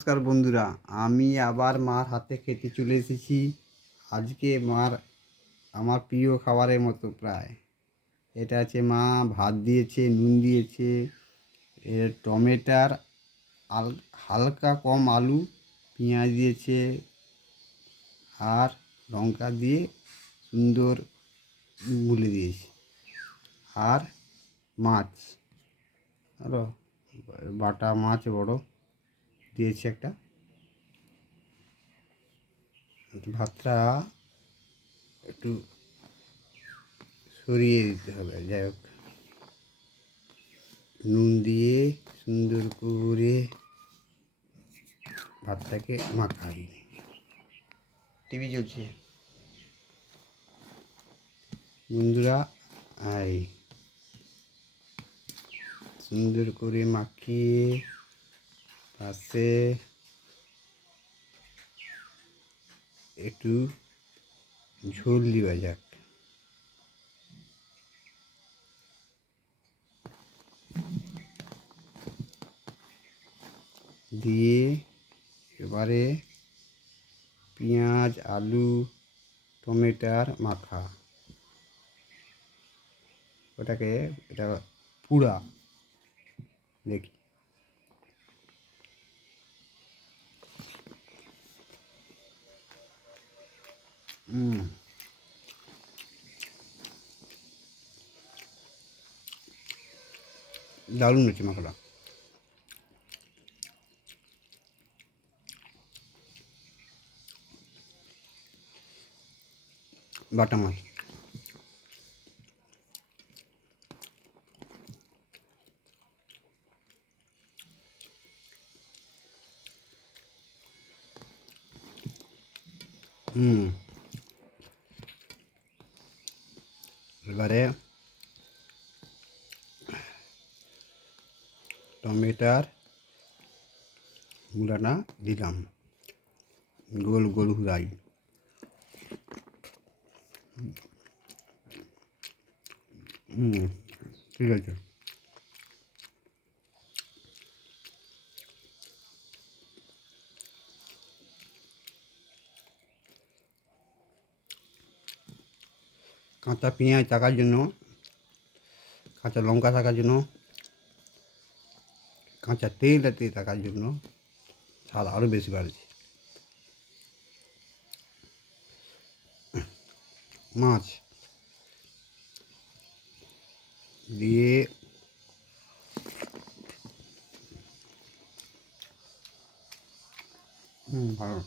নমস্কার বন্ধুরা, আমি আবার মার হাতে খেতে চলে এসেছি। আজকে মার, আমার প্রিয় খাবারের মতো প্রায়। এটা আছে মা, ভাত দিয়েছে, নুন দিয়েছে, এর টমেটার, আল, হালকা কম আলু, পেঁয়াজ দিয়েছে, আর লঙ্কা দিয়ে সুন্দর গুলে দিয়েছে। আর মাছ বাটা মাছ বড়। দিয়েছে একটা। ভাতটা একটু সরিয়ে দিতে হবে যাই হোক। নুন দিয়ে সুন্দর করে ভাতটাকে মাখাই টিভি চলছে। বন্ধুরা আই সুন্দর করে মাখিয়ে পাশে একটু ঝোল দেওয়া যাক। দিয়ে এবারে পেঁয়াজ, আলু, টমেটার মাখা। ওটাকে, এটা পুরা। দেখি। হুম দারুণ হয়েছে মাখাটা। বাটা মাছ। হুম এবারে টমেটার গুঁড়াটা দিলাম। গোল গোল হুড়াই হুম ঠিক আছে। কাঁচা পেঁয়াজ থাকার জন্য, কাঁচা লঙ্কা থাকার জন্য, কাঁচা তেল এতে থাকার জন্য স্বাদ আরও বেশি বাড়ছে। মাছ দিয়ে হুম, ভালো।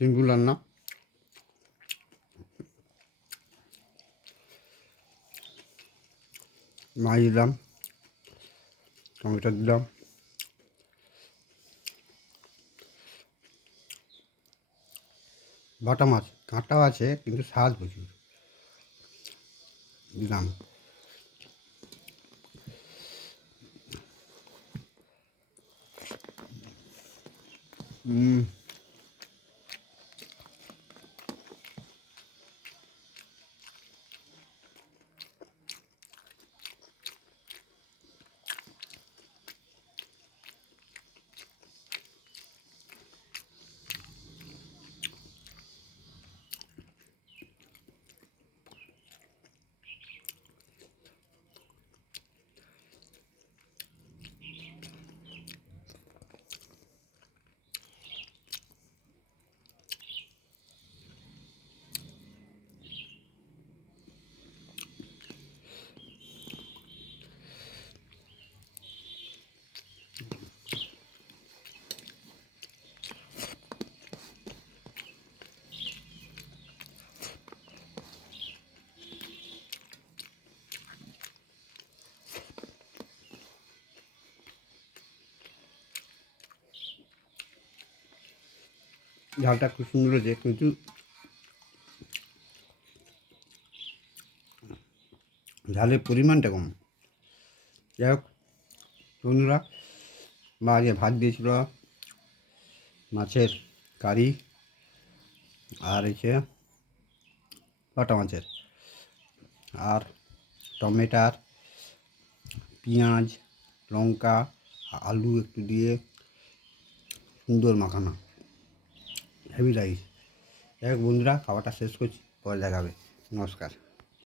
সিম্পল রান্না মাছ দিলাম টমেটো দিলাম বাটা মাছ, কাঁটাও আছে, কিন্তু স্বাদ প্রচুর। দিলাম হুম ঝালটা খুব সুন্দর হয়েছে, কিন্তু ঝালের পরিমাণটা কম। যাই হোক, বন্ধুরা, মা আজকে ভাত দিয়েছিল, মাছের কারি, আর হচ্ছে বাটা মাছের, আর টমেটার, পেঁয়াজ, লঙ্কা, আলু একটু দিয়ে সুন্দর মাখানো। হেভি রাইস যাই হোক বন্ধুরা খাবারটা শেষ করছি পরে দেখাবে। নমস্কার।